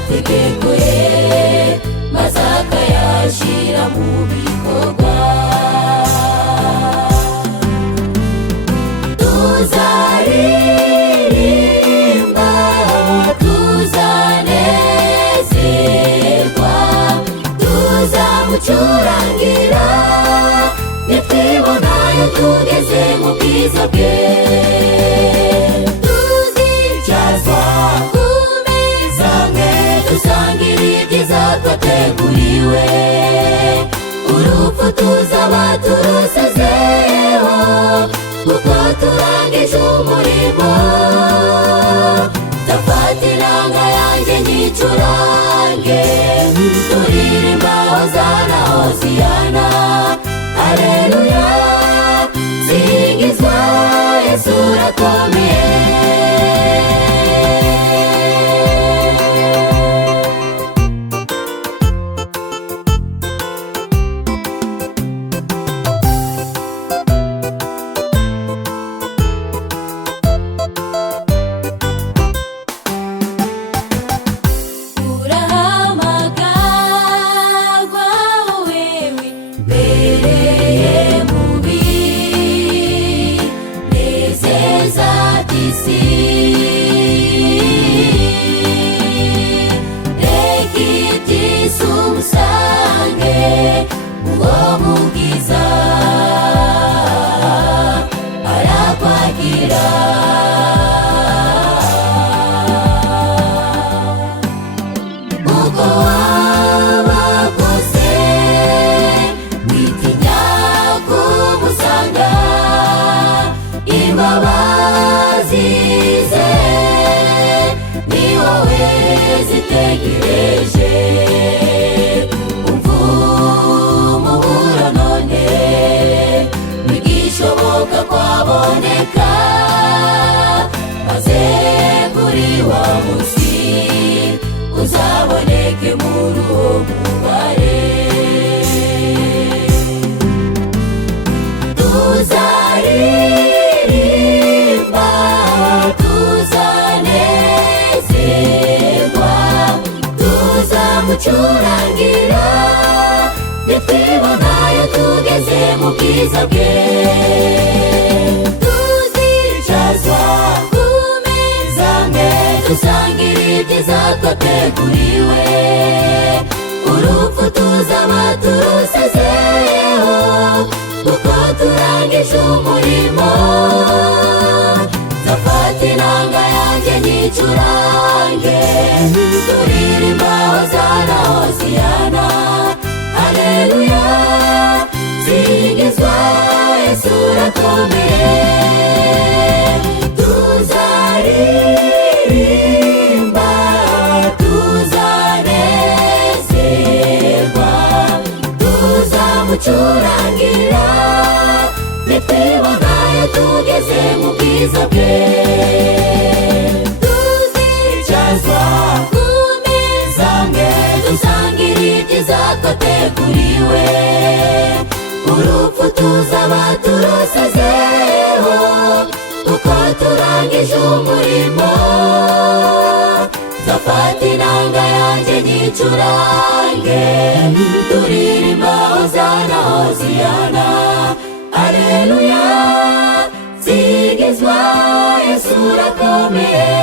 amategeko ye maze akayashyira mu bikorwa. Tuzaririmba, tuzanezerwa, tuzamucurangira nitwibonayo tugeze mu bwiza bwe. Tuzicazwa ku meza amwe dusangira ibyiza twateguriwe, urupfu tuzaba turusezeho kuko turangije umurimo. Nzafata inanga yanjye nyicurange, turirimba hozana hoziyana, haleluya, singizwa Yesu urakomeye. Zitegereje umvumuburo none bigishoboka kwaboneka, maze kuri wa munsi uzaboneke muri uwo mubare. Tuzaririmba, tuzanezerwa, tuzamucurangira nitwibonayo tugeze mu bwiza bwe. Tuzicazwa ku meza amwe dusangira ibyiza twateguriwe, urupfu tuzaba turusezeho kuko turangije umurimo. Nzafata inanga yanjye nyicurange, turirimba hozana hoziyana, haleluya, singizwa Yesu urakomeye. Tuzaririmba, tuzanezerwa, tuzamucurangira nitwibonayo tugeze mu bwiza bwe. Tuzicazwa ku meza amwe dusangira ibyiza twateguriwe, urupfu tuzaba turusezeho kuko turangije umurimo. Nzafata inanga yanjye nyicurange, turirimba hozana hoziyana, haleluya, singizwa Yesu urakomeye.